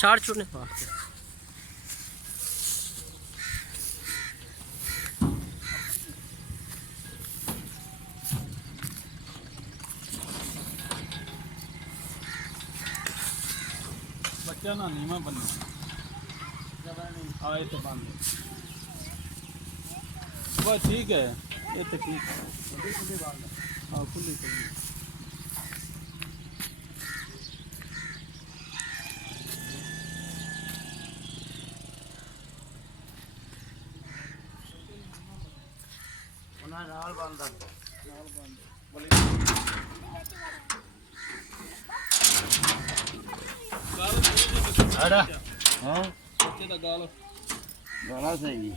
चार चूने मार के बच्चा ना नीमा बनना आए तो बंद बस ठीक है ये तो ठीक है हाँ खुली खुली नाल बंद अड़ा हाँ बच्चे का गाल गाना सही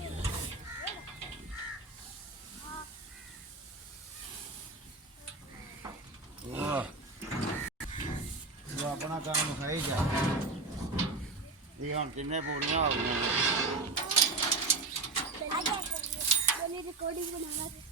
वो अपना काम खाई जा ये हम किन्ने पूरियां हो गई रिकॉर्डिंग बनाना